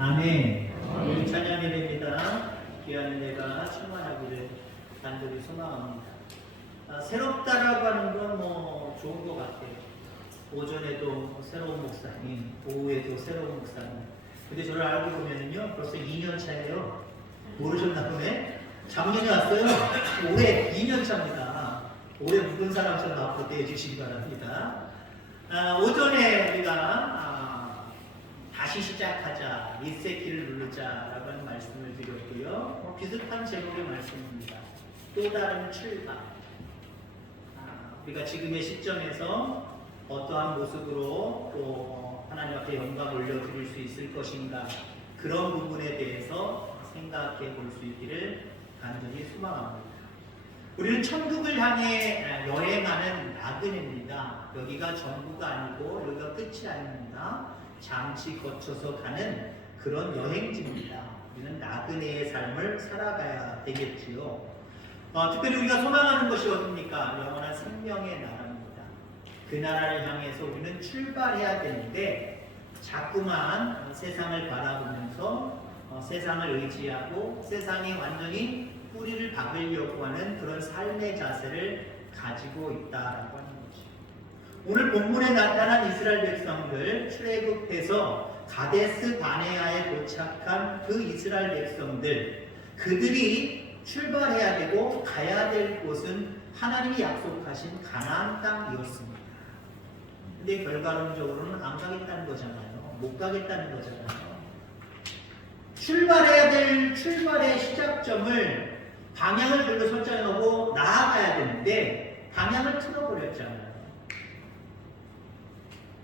아멘. 우리 찬양 예배입니다. 귀한 은혜가 충만하기를 간절히 소망합니다. 새롭다라고 하는 건 좋은 것 같아요. 오전에도 새로운 목사님, 오후에도 새로운 목사님. 근데 저를 알고 보면은요, 벌써 2년 차예요. 모르셨나 보네? 작년에 왔어요. 올해 2년 차입니다. 올해 묵은 사람처럼 앞으로 대해주시기 바랍니다. 오전에 우리가 다시 시작하자, 리셋키를 누르자라고 하는 말씀을 드렸고요. 비슷한 제목의 말씀입니다. 또 다른 출발. 우리가 지금의 시점에서 어떠한 모습으로 또 하나님 앞에 영광 올려드릴 수 있을 것인가, 그런 부분에 대해서 생각해 볼 수 있기를 간절히 소망합니다. 우리는 천국을 향해 여행하는 나그네입니다. 여기가 전부가 아니고 여기가 끝이 아닙니다. 잠시 거쳐서 가는 그런 여행지입니다. 우리는 나그네의 삶을 살아가야 되겠지요. 특별히 우리가 소망하는 것이 어딥니까? 영원한 생명의 나라입니다. 그 나라를 향해서 우리는 출발해야 되는데, 자꾸만 세상을 바라보면서 세상을 의지하고 세상에 완전히 뿌리를 박으려고 하는 그런 삶의 자세를 가지고 있다라고 하는 거죠. 오늘 본문에 나타난 이스라엘 백성들, 출애굽해서 가데스 바네아에 도착한 그 이스라엘 백성들, 그들이 출발해야 되고 가야 될 곳은 하나님이 약속하신 가나안 땅이었습니다. 근데 결과론적으로는 안 가겠다는 거잖아요. 못 가겠다는 거잖아요. 출발해야 될 출발의 시작점을 방향을 별로 설정해 놓고 나아가야 되는데 방향을 틀어버렸잖아요.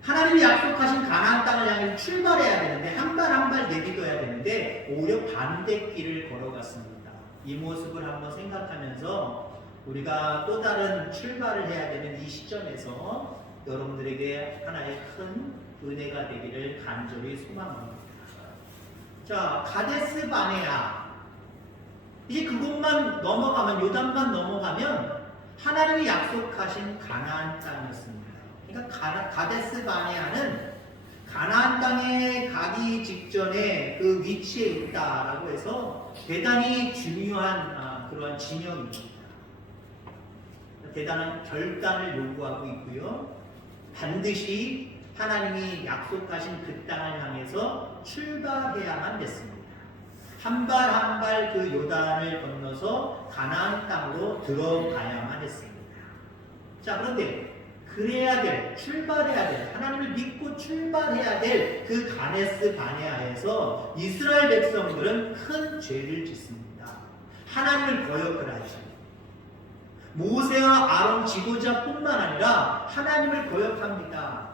하나님이 약속하신 가나안 땅을 향해 출발해야 되는데 한 발 한 발 내딛어야 되는데 오히려 반대길을 걸어갔습니다. 이 모습을 한번 생각하면서 우리가 또 다른 출발을 해야 되는 이 시점에서 여러분들에게 하나의 큰 은혜가 되기를 간절히 소망합니다. 자, 가데스 바네아, 이제 그곳만 넘어가면, 요단만 넘어가면 하나님이 약속하신 가나안 땅이었습니다. 그러니까 가데스 바네아는 가나안 땅에 가기 직전에 그 위치에 있다라고 해서 대단히 중요한 그러한 지명입니다. 대단한 결단을 요구하고 있고요. 반드시 하나님이 약속하신 그 땅을 향해서 출발해야만 됐습니다. 한 발 한 발 그 요단을 건너서 가나안 땅으로 들어가야만 했습니다. 자, 그런데 그래야 될, 출발해야 될, 하나님을 믿고 출발해야 될 그 가데스 바네아에서 이스라엘 백성들은 큰 죄를 짓습니다. 하나님을 거역을 하죠. 모세와 아론 지도자뿐만 아니라 하나님을 거역합니다.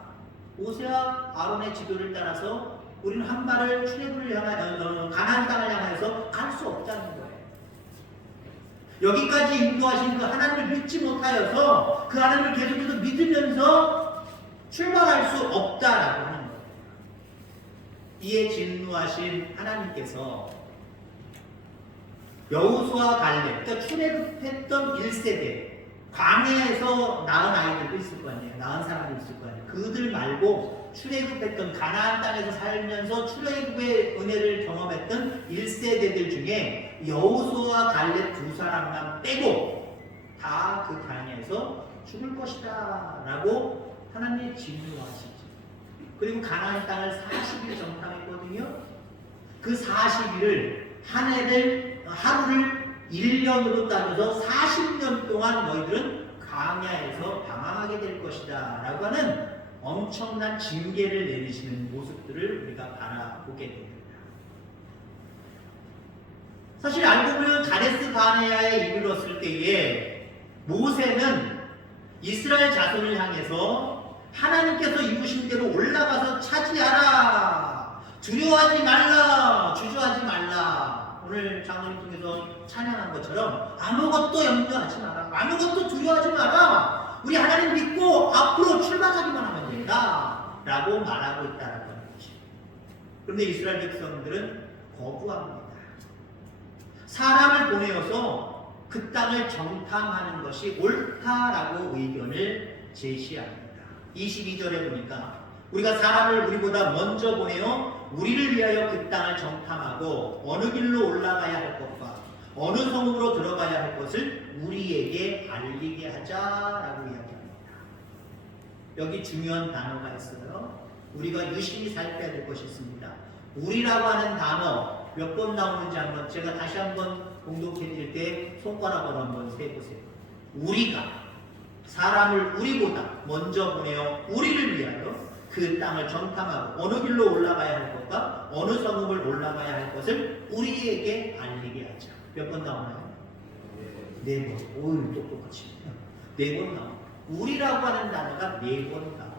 모세와 아론의 지도를 따라서 우리는 한 발을 출애굽을 향하여 가나안 땅을 향해서 갈 수 없다는 거예요. 여기까지 인도하신 그 하나님을 믿지 못하여서 그 하나님을 계속해서 믿으면서 출발할 수 없다라고 하는 거예요. 이에 진노하신 하나님께서 여호수아 갈렙, 그러니까 출애굽했던 1세대, 광야에서 낳은 아이들도 있을 거 아니에요. 낳은 사람도 있을 거 아니에요. 그들 말고 출애굽했던 가나안 땅에서 살면서 출애굽의 은혜를 경험했던 1세대들 중에 여호수아 갈렙 두 사람만 빼고 다 그 광야에서 죽을 것이다 라고 하나님이 진노하시죠. 그리고 가나안 땅을 40일 정탐했거든요. 그 40일을 한 해를 하루를 1년으로 따져서 40년 동안 너희들은 광야에서 방황하게 될 것이다 라고 하는 엄청난 징계를 내리시는 모습들을 우리가 바라보게 됩니다. 사실 알고 보면 가데스 바네아에 이르렀을 때에 모세는 이스라엘 자손을 향해서 하나님께서 이루신 대로 올라가서 차지하라, 두려워하지 말라, 주저하지 말라. 오늘 장로님 통해서 찬양한 것처럼 아무것도 염려하지 마라, 아무것도 두려워하지 마라, 우리 하나님 믿고 앞으로 출발하기만 하면 된다 라고 말하고 있다는 거죠. 그런데 이스라엘 백성들은 거부합니다. 사람을 보내어서 그 땅을 정탐하는 것이 옳다라고 의견을 제시합니다. 22절에 보니까 우리가 사람을 우리보다 먼저 보내어 우리를 위하여 그 땅을 정탐하고 어느 길로 올라가야 할 것과 어느 성읍으로 들어가야 할 것을 우리에게 알리게 하자라고 이야기합니다. 여기 중요한 단어가 있어요. 우리가 유심히 살펴야 될 것이 있습니다. 우리라고 하는 단어 몇 번 나오는지 한번 제가 다시 한번 공독해 드릴 때 손가락으로 한번 세보세요. 우리가 사람을 우리보다 먼저 보내어 우리를 위하여 그 땅을 정탐하고 어느 길로 올라가야 할 것과 어느 성읍을 올라가야 할 것을 우리에게 알리게 하자. 몇 번 나오나요? 네 번. 오유 똑똑하지. 네 번 나옵니다. 우리라고 하는 단어가 네 번 나옵니다.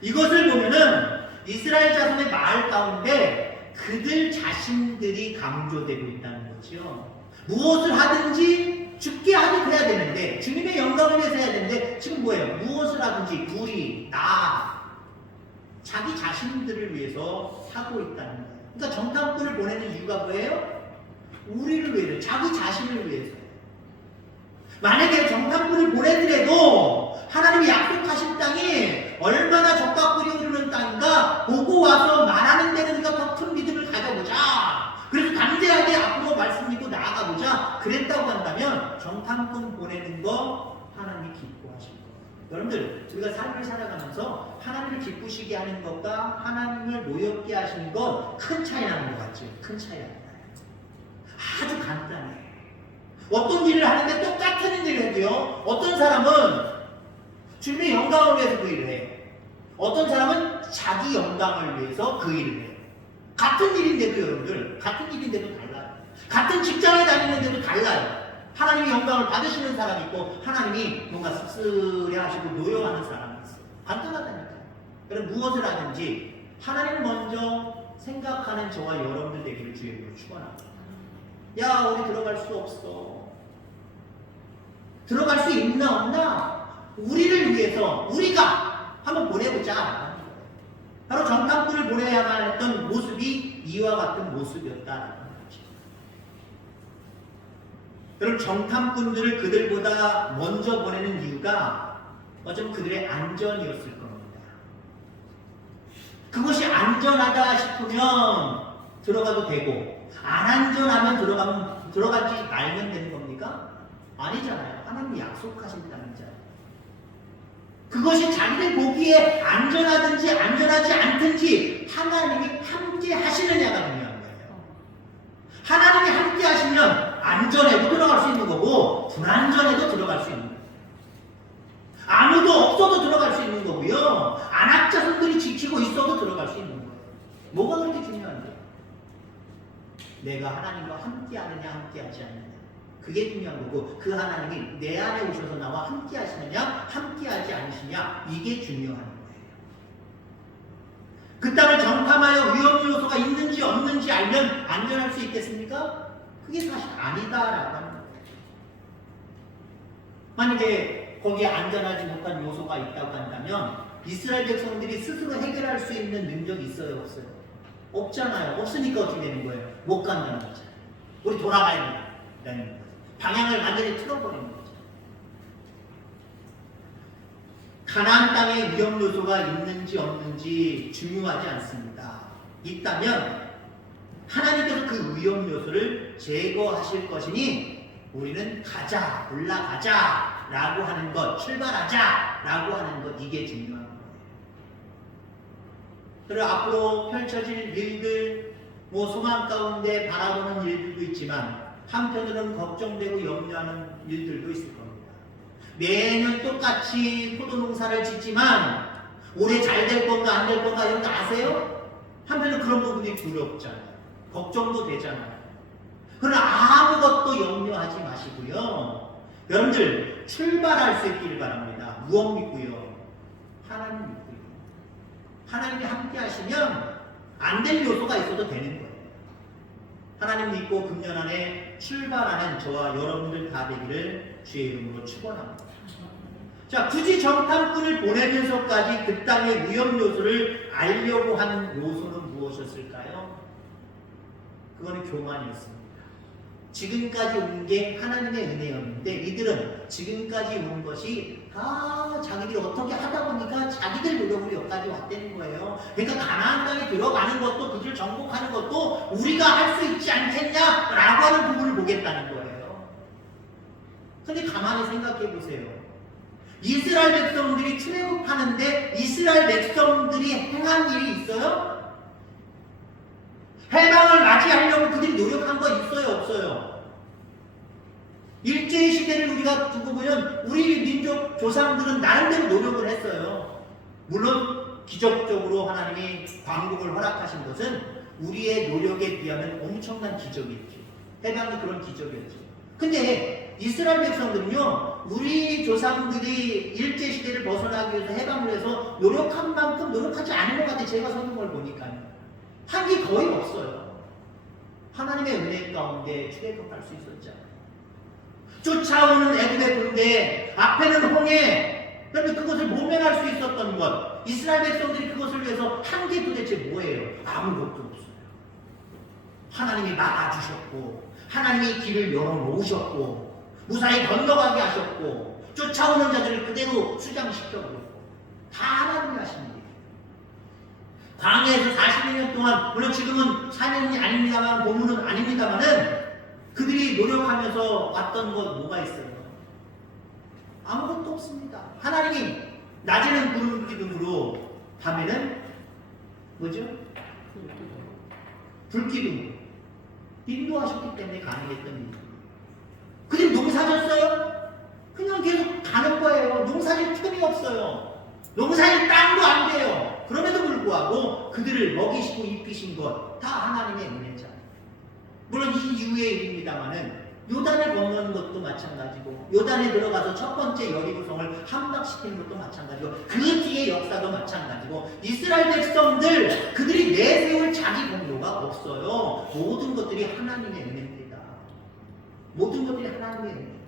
이것을 보면은 이스라엘 자손의 말 가운데 그들 자신들이 강조되고 있다는 거죠. 무엇을 하든지 죽게 하게 해야 되는데 주님의 영광을 위해서 해야 되는데 지금 뭐예요? 무엇을 하든지 우리, 나 자기 자신들을 위해서 하고 있다는 거예요. 그러니까 정탐꾼을 보내는 이유가 뭐예요? 우리를 위해서, 자기 자신을 위해서. 만약에 정탐꾼을 보내더라도 하나님이 약속하신 땅이 얼마나 적합하게 이루는 땅인가 보고 와서 말하는 데는 우리가 더 큰 믿음을 가져보자. 그래서 담대하게 앞으로 말씀 믿고 나아가보자. 그랬다고 한다면 정탐꾼 보내는 거 하나님이 기뻐하실 거예요. 여러분들 우리가 삶을 살아가면서 하나님을 기쁘시게 하는 것과 하나님을 노엽게 하시는 건 큰 차이 나는 것 같죠? 큰 차이 나요. 아주 간단해요. 어떤 일을 하는데 똑같은 일을 해도요. 어떤 사람은 주님의 영광을 위해서 그 일을 해요. 어떤 사람은 자기 영광을 위해서 그 일을 해요. 같은 일인데도 여러분들, 같은 일인데도 달라요. 같은 직장에 다니는데도 달라요. 하나님의 영광을 받으시는 사람이 있고 하나님이 뭔가 씁쓸해 하시고 노여하는 사람이 있어요. 간단하다니까요. 그럼 무엇을 하든지 하나님을 먼저 생각하는 저와 여러분들 되기를 주의 이름으로 축원합니다. 야, 우리 들어갈 수 없어. 들어갈 수 있나 없나? 우리를 위해서 우리가 한번 보내보자. 바로 정탐꾼을 보내야만 했던 모습이 이와 같은 모습이었다는 거죠. 여러분, 정탐꾼들을 그들보다 먼저 보내는 이유가 어쩌면 그들의 안전이었을 겁니다. 그것이 안전하다 싶으면 들어가도 되고 안 안전하면 들어가지 말면 되는 겁니까? 아니잖아요. 하나님이 약속하신 땅이잖아요. 그것이 자기들 보기에 안전하든지 안전하지 않든지 하나님이 함께 하시느냐가 중요한 거예요. 하나님이 함께 하시면 안전해도 들어갈 수 있는 거고 불안전해도 들어갈 수 있는 거예요. 아무도 없어도 들어갈 수 있는 거고요. 안악자손들이 지키고 있어도 들어갈 수 있는 거예요. 뭐가 그렇게 중요한데요? 내가 하나님과 함께 하느냐 함께 하지 않느냐, 그게 중요한 거고 그 하나님이 내 안에 오셔서 나와 함께 하시느냐 함께 하지 않으시냐, 이게 중요한 거예요. 그 땅을 정탐하여 위험 요소가 있는지 없는지 알면 안전할 수 있겠습니까? 그게 사실 아니다라고 하는 거예요. 만약에 거기에 안전하지 못한 요소가 있다고 한다면 이스라엘 백성들이 스스로 해결할 수 있는 능력이 있어요 없어요? 없잖아요. 없으니까 어떻게 되는 거예요? 못 간다는 거죠. 우리 돌아가야 된다는 거죠. 방향을 완전히 틀어버리는 거죠. 가나안 땅에 위험 요소가 있는지 없는지 중요하지 않습니다. 있다면 하나님께서 그 위험 요소를 제거하실 것이니 우리는 가자, 올라가자 라고 하는 것, 출발하자 라고 하는 것, 이게 중요한 거예요. 그리고 앞으로 펼쳐질 일들, 소망 가운데 바라보는 일들도 있지만 한편으로는 걱정되고 염려하는 일들도 있을 겁니다. 매년 똑같이 포도 농사를 짓지만 올해 잘 될 건가 안 될 건가 이런 거 아세요? 한편으로는 그런 부분이 두렵잖아요. 걱정도 되잖아요. 그러나 아무것도 염려하지 마시고요. 여러분들 출발할 수 있기를 바랍니다. 무엇 믿고요? 하나님 믿고요. 하나님이 함께 하시면 안 될 요소가 있어도 되는 거예요. 하나님 믿고 금년 안에 출발하는 저와 여러분들 다 되기를 주의 이름으로 축원합니다. 자, 굳이 정탐꾼을 보내면서까지 그 땅의 위험 요소를 알려고 한 요소는 무엇이었을까요? 그거는 교만이었습니다. 지금까지 온 게 하나님의 은혜였는데 이들은 지금까지 온 것이 다 자기들이 어떻게 하다 보니까 자기들 노력으로 여기까지 왔다는 거예요. 그러니까 가나안 땅에 들어가는 것도 그들을 정복하는 것도 우리가 할 수 있지 않겠냐라고 하는 부분을 보겠다는 거예요. 근데 가만히 생각해 보세요. 이스라엘 백성들이 출애굽하는데 이스라엘 백성들이 행한 일이 있어요? 해방을 맞이하려고 그들이 노력한 거 있어요? 없어요? 일제의 시대를 우리가 두고 보면 우리 민족 조상들은 나름대로 노력을 했어요. 물론 기적적으로 하나님이 광복을 허락하신 것은 우리의 노력에 비하면 엄청난 기적이었죠. 해방이 그런 기적이었죠. 근데 이스라엘 백성들은요, 우리 조상들이 일제시대를 벗어나기 위해서 해방을 해서 노력한 만큼 노력하지 않은 것 같아요. 제가 성경을 보니까요. 한 게 거의 없어요. 하나님의 은혜 가운데 출애굽할 수 있었잖아요. 쫓아오는 애굽의 군대, 앞에는 홍해, 그런데 그것을 모면할 수 있었던 것, 이스라엘 백성들이 그것을 위해서 한 게 도대체 뭐예요? 아무것도 없어요. 하나님이 막아주셨고, 하나님이 길을 열어놓으셨고, 무사히 건너가게 하셨고, 쫓아오는 자들을 그대로 수장시켜버렸고, 다 하나님이 하신 일이에요. 광야에서 42년 동안, 물론 지금은 4년이 아닙니다만, 고문은 아닙니다만은, 그들이 노력하면서 왔던 것 뭐가 있어요? 아무것도 없습니다. 하나님이 낮에는 구름 기둥으로, 밤에는 뭐죠? 불기둥으로 인도하셨기 때문에 가능했던 일입니다. 그들이 농사졌어요? 그냥 계속 가는 거예요. 농사질 틈이 없어요. 농사질 땅도 안 돼요. 그럼에도 불구하고 그들을 먹이시고 입히신 것 다 하나님의 은혜잖아요. 물론 이 이후의 일입니다만은 요단을 건너는 것도 마찬가지고 요단에 들어가서 첫 번째 여리고성을 함락시키는 것도 마찬가지고 그 뒤의 역사도 마찬가지고 이스라엘 백성들 그들이 내세울 자기 공로가 없어요. 모든 것들이 하나님의 은혜입니다. 모든 것들이 하나님의 은혜입니다.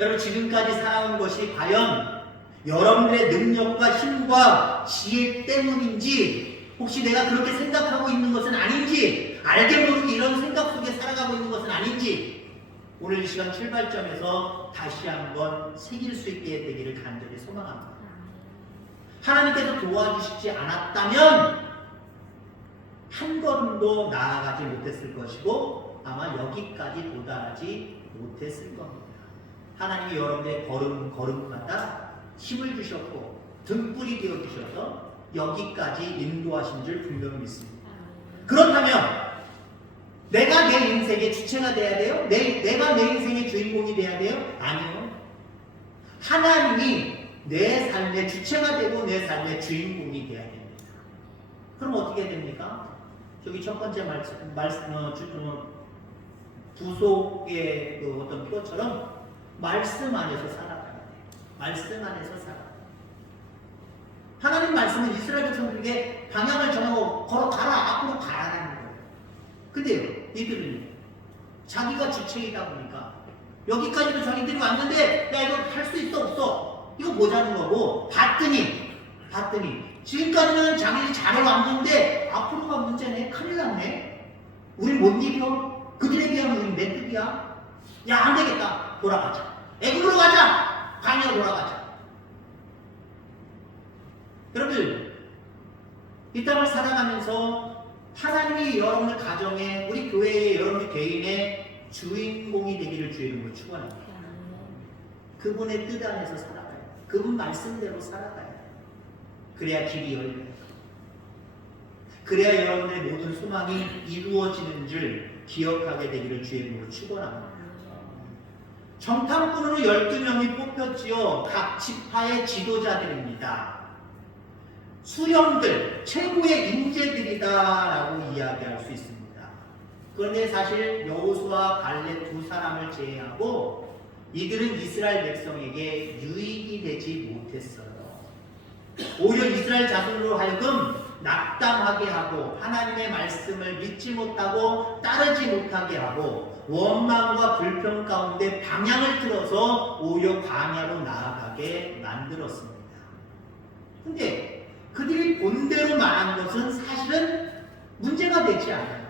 여러분 지금까지 살아온 것이 과연 여러분들의 능력과 힘과 지혜 때문인지 혹시 내가 그렇게 생각하고 있는 것은 아닌지 알게 모르게 이런 생각 속에 살아가고 있는 것은 아닌지 오늘 이 시간 출발점에서 다시 한번 새길 수 있게 되기를 간절히 소망합니다. 하나님께서 도와주시지 않았다면 한 걸음도 나아가지 못했을 것이고 아마 여기까지 도달하지 못했을 겁니다. 하나님이 여러분의 걸음마다 힘을 주셨고 등불이 되어주셔서 여기까지 인도하신 줄 분명히 믿습니다. 그렇다면 내가 내 인생의 주체가 돼야 돼요? 내가 내 인생의 주인공이 돼야 돼요? 아니요. 하나님이 내 삶의 주체가 되고 내 삶의 주인공이 돼야 됩니다. 그럼 어떻게 됩니까? 저기 첫 번째 부속의 그 어떤 표처럼 말씀 안에서 살아가야 돼요. 말씀 안에서 살아가야 돼요. 하나님 말씀은 이스라엘 백성들에게 방향을 정하고 걸어가라, 앞으로 가라는 거예요. 근데요, 이들은 자기가 주체이다 보니까 여기까지도 자기들이 왔는데 야 이거 할 수 있어 없어? 이거 보자는 거고 봤더니 지금까지는 자기들이 잘해왔는데 앞으로가 문제네. 큰일 났네. 우리 못 이겨. 그들에 비하면 우리 메뚜기야. 야 안 되겠다. 돌아가자. 애굽으로 가자. 광야로 돌아가자. 여러분 이 땅을 살아가면서 하나님이 여러분의 가정에 우리 교회의 여러분의 개인의 주인공이 되기를 주의 이름으로 축원합니다. 그분의 뜻 안에서 살아가요. 그분 말씀대로 살아가요. 그래야 길이 열려요. 그래야 여러분의 모든 소망이 이루어지는 줄 기억하게 되기를 주의 이름으로 축원합니다. 정탐꾼으로 12명이 뽑혔지요. 각 지파의 지도자들입니다. 수령들, 최고의 인재들이다라고 이야기할 수 있습니다. 그런데 사실 여호수아 갈렙 두 사람을 제외하고 이들은 이스라엘 백성에게 유익이 되지 못했어요. 오히려 이스라엘 자손으로 하여금 낙담하게 하고 하나님의 말씀을 믿지 못하고 따르지 못하게 하고 원망과 불평 가운데 방향을 틀어서 오히려 광야로 나아가게 만들었습니다. 근데 그들이 본대로 말한 것은 사실은 문제가 되지 않아요.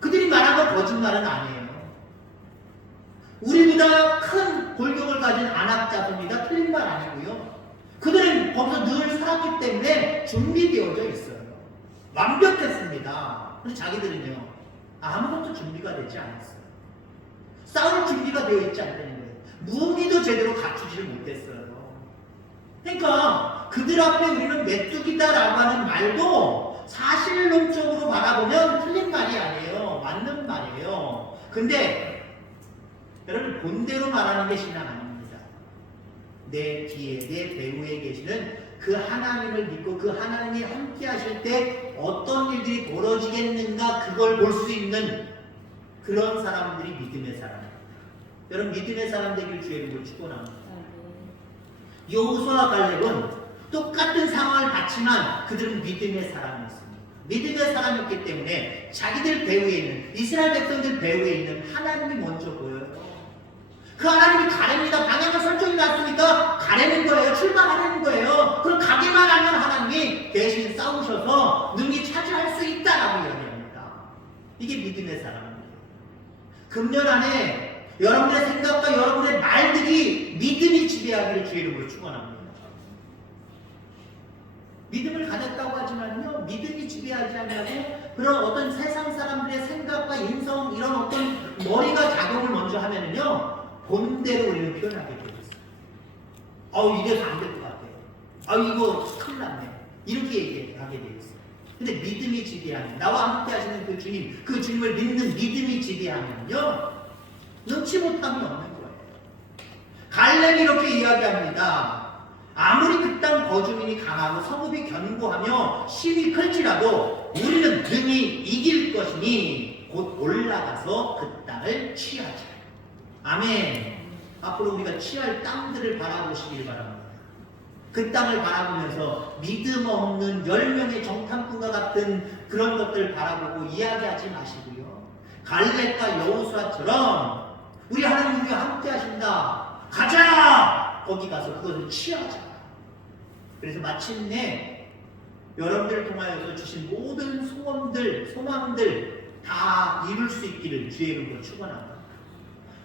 그들이 말한 건 거짓말은 아니에요. 우리보다 큰 골격을 가진 안악자손이다. 틀린 말 아니고요. 그들은 거기서 늘 살았기 때문에 준비되어져 있어요. 완벽했습니다. 근데 자기들은요, 아무것도 준비가 되지 않았어요. 싸울 준비가 되어 있지 않다는 거예요. 무기도 제대로 갖추지를 못했어요. 그러니까 그들 앞에 우리는 메뚜기다라고 하는 말도 사실론적으로 바라보면 틀린 말이 아니에요. 맞는 말이에요. 근데 여러분, 본대로 말하는 게 신앙 아닙니다. 내 뒤에, 내 배후에 계시는 그 하나님을 믿고 그 하나님이 함께 하실 때 어떤 일들이 벌어지겠는가, 그걸 볼 수 있는 그런 사람들이 믿음의 사람입니다. 여러분, 믿음의 사람 되길 주의 이름으로 축원합니다. 여호수아와 갈렙은 똑같은 상황을 받지만 그들은 믿음의 사람이었습니다. 믿음의 사람이었기 때문에 자기들 배후에 있는, 이스라엘 백성들 배후에 있는 하나님이 먼저 보여요. 그 하나님이 가렙니다. 방향을 설정이 났으니까 가려는 거예요. 출발하는 거예요. 그럼 가기만 하면 하나님이 대신 싸우셔서 능히 차지할 수 있다라고 이야기합니다. 이게 믿음의 사람입니다. 금년 안에 여러분의 생각과 여러분의 말들이 믿음이 지배하기를 주의 이름으로 축원합니다. 믿음을 가졌다고 하지만요, 믿음이 지배하지 않냐고 그런 어떤 세상 사람들의 생각과 인성, 이런 어떤 머리가 작용을 먼저 하면은요, 본대로 우리는 표현하게 되어 있어요. 이래서 안 될 것 같아요. 이거 큰일 났네. 이렇게 얘기하게 되어 있어요. 근데 믿음이 지배하면, 나와 함께 하시는 그 주님, 그 주님을 믿는 믿음이 지배하면요, 넣지 못함이 없는 거예요. 갈렙이 이렇게 이야기합니다. 아무리 그 땅 거주민이 강하고 성읍이 견고하며 힘이 클지라도 우리는 능히 이길 것이니 곧 올라가서 그 땅을 취하자. 아멘. 앞으로 우리가 취할 땅들을 바라보시길 바랍니다. 그 땅을 바라보면서 믿음 없는 10명의 정탐꾼과 같은 그런 것들을 바라보고 이야기하지 마시고요. 갈렙과 여호수아처럼 우리 하나님 우리와 함께 하신다. 가자! 거기 가서 그것을 취하자. 그래서 마침내 여러분들을 통하여서 주신 모든 소원들, 소망들 다 이룰 수 있기를 주의 이름으로 축원합니다.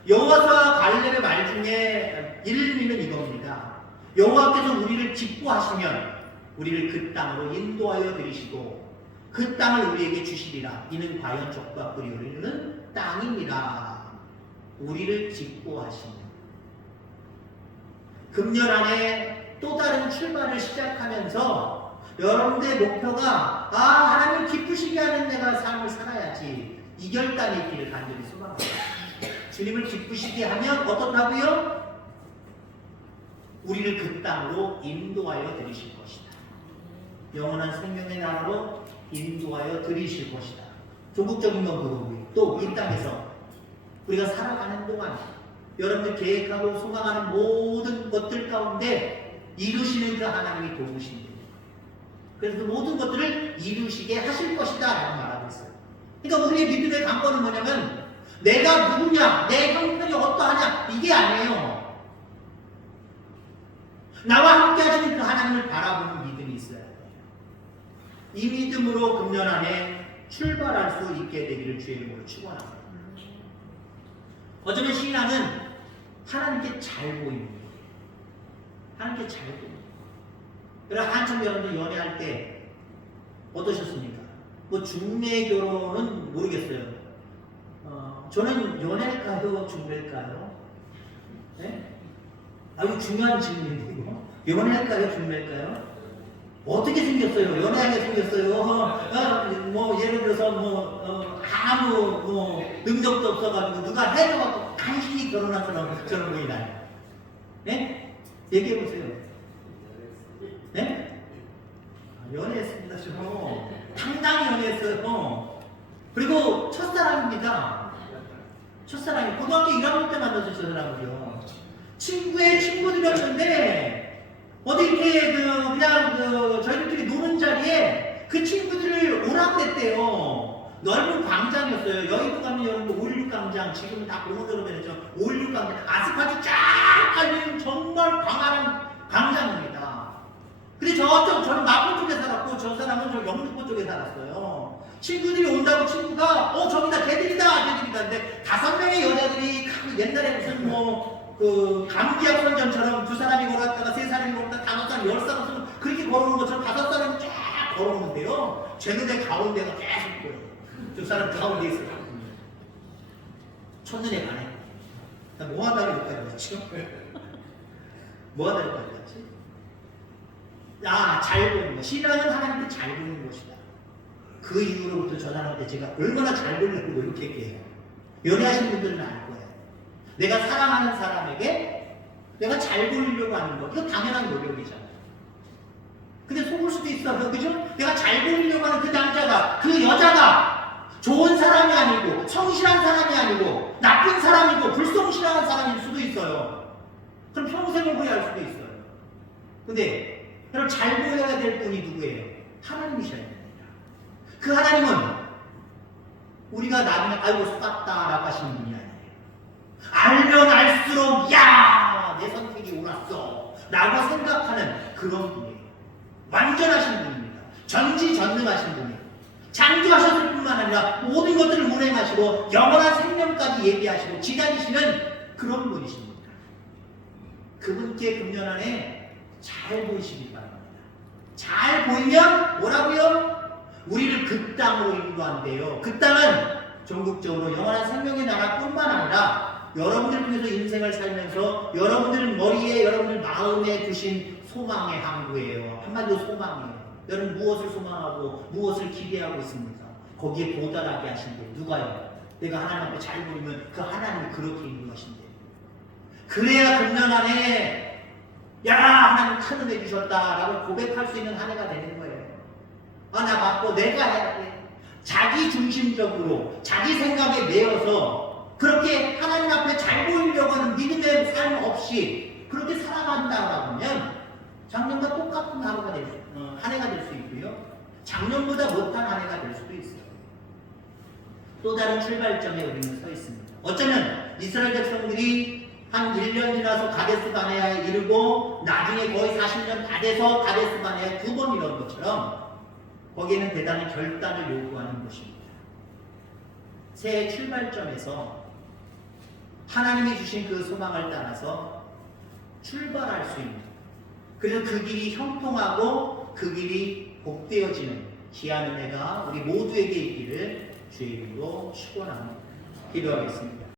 여호와와 갈렙의 말 중에 일미는 이겁니다. 여호와께서 우리를 기뻐하시면 우리를 그 땅으로 인도하여 들이시고 그 땅을 우리에게 주시리라. 이는 과연 적과 꿀이 흐르는 땅입니다. 우리를 기뻐하시면. 금년 안에 또 다른 출발을 시작하면서 여러분들의 목표가 하나님을 기쁘시게 하는 내가 삶을 살아야지, 이 결단이 있기를 간절히 소망합니다. 주님을 기쁘시게 하면 어떻다고요? 우리를 그 땅으로 인도하여 들이실 것이다. 영원한 생명의 나라로 인도하여 들이실 것이다. 조국적인 건 그거고요. 또 이 땅에서 우리가 살아가는 동안 여러분들 계획하고 소망하는 모든 것들 가운데 이루시는 그 하나님이 도우십니다. 그래서 그 모든 것들을 이루시게 하실 것이다 라고 말하고 있어요. 그러니까 우리의 믿음의 관건은 뭐냐면 내가 누구냐, 내 형편이 어떠하냐, 이게 아니에요. 나와 함께 하시는 그 하나님을 바라보는 믿음이 있어야 돼요. 이 믿음으로 금년 안에 출발할 수 있게 되기를 주의 이름으로 축원합니다. 어쩌면 신앙은 하나님께 잘 보입니다. 하나님께 잘 보입니다. 여러분, 한참 여러분들 연애할 때 어떠셨습니까? 뭐 중매 결혼은 모르겠어요. 저는 연애일까요? 중매일까요? 네? 이거 중요한 질문인데요. 연애일까요? 중매일까요? 어떻게 생겼어요? 연애하게 생겼어요? 뭐 예를 들어서 아무 능력도 없어가지고 누가 해줘갖고 간신히 결혼한 저런 분이 나요. 네? 얘기해보세요. 네? 연애했습니다. 저 당당히 연애했어요. 그리고 첫사랑입니다. 첫사랑이 고등학교 1학년 때 만났어요. 저 사람을요. 친구의 친구들이었는데 어디 이렇게 그냥 저희들끼리 노는 자리에 그 친구들을 오라고 했대요. 넓은 광장이었어요. 여의도 가면 여러분 516 광장, 지금은 다 공원으로 변했죠. 516 광장, 아스팔트 쫙 깔린 정말 광활한 광장입니다. 근데 저는 마포 쪽에 살았고 저 사람은 저 영등포 쪽에 살았어요. 친구들이 온다고 친구가 저기다 걔들이다 근데 5명의 여자들이 옛날에 무슨 그 감기약 선전처럼 2사람이 걸었다가 3사람이 걸었다가 5사람 10사람 그렇게 걸어오는 것처럼 5사람이 쫙 걸어오는데요. 제 눈에 가운데가 계속 보여요. 2사람 가운데 있어요. 첫눈에 반해. 뭐 하다가 여기까지 왔지? 뭐 하다가 여기까지 왔지? 잘 보는 것. 신앙은 하나님께 잘 보는 것이다. 그 이후로부터 저 사람한테 제가 얼마나 잘 보려고 이렇게 얘기해요. 연애하신 분들은 알 거예요. 내가 사랑하는 사람에게 내가 잘 보이려고 하는 거. 이거 당연한 노력이잖아요. 근데 속을 수도 있어요. 그죠? 내가 잘 보이려고 하는 그 남자가, 그 여자가 좋은 사람이 아니고, 성실한 사람이 아니고, 나쁜 사람이고, 불성실한 사람일 수도 있어요. 그럼 평생을 후회할 수도 있어요. 근데, 여러분 잘 보여야 될 분이 누구예요? 하나님이셔야 됩니다. 그 하나님은 우리가 나중에 아이고 속았다라고 하시는 분이 아니에요. 알면 알수록 야! 내 선택이 옳았어 라고 생각하는 그런 분이에요. 완전하신 분입니다. 전지전능하신 분이에요. 창조하셨을 뿐만 아니라 모든 것들을 운행하시고 영원한 생명까지 예비하시고 기다리시는 그런 분이십니다. 그분께 금년 안에 잘 보이시기 바랍니다. 잘 보이면 뭐라고요? 우리를 그 땅으로 인도한대요. 그 땅은 전국적으로 영원한 생명의 나라뿐만 아니라 여러분들 통해서 인생을 살면서 여러분들 머리에 여러분들 마음에 두신 소망의 항구예요. 한마디로 소망이에요. 여러분 무엇을 소망하고 무엇을 기대하고 있습니까? 거기에 도달하게 하신대요. 누가요? 내가 하나님 앞에 잘 보이면 그 하나님이 그렇게 인도하신대요. 그래야 금년 안에 야 하나님 큰 은혜 주셨다라고 고백할 수 있는 한 해가 되는 거예요. 나 바빠 내가 해야 돼. 자기 중심적으로 자기 생각에 매여서 그렇게 하나님 앞에 잘 보이려고 하는 믿음의 삶 없이 그렇게 살아간다라고 하면 작년과 똑같은 하루가 한 해가 될 수 있고요. 작년보다 못한 한 해가 될 수도 있어요. 또 다른 출발점에 우리는 서 있습니다. 어쩌면 이스라엘 백성들이 한 1년 지나서 가데스 바네아에 이르고 나중에 거의 40년 다 돼서 가데스 바네아에 2번 이런 것처럼 거기에는 대단히 결단을 요구하는 것입니다. 새해 출발점에서 하나님이 주신 그 소망을 따라서 출발할 수 있는, 그래서 그 길이 형통하고 그 길이 복되어지는 귀한 은혜가 우리 모두에게 있기를 주의 이름으로 축원합니다. 기도하겠습니다.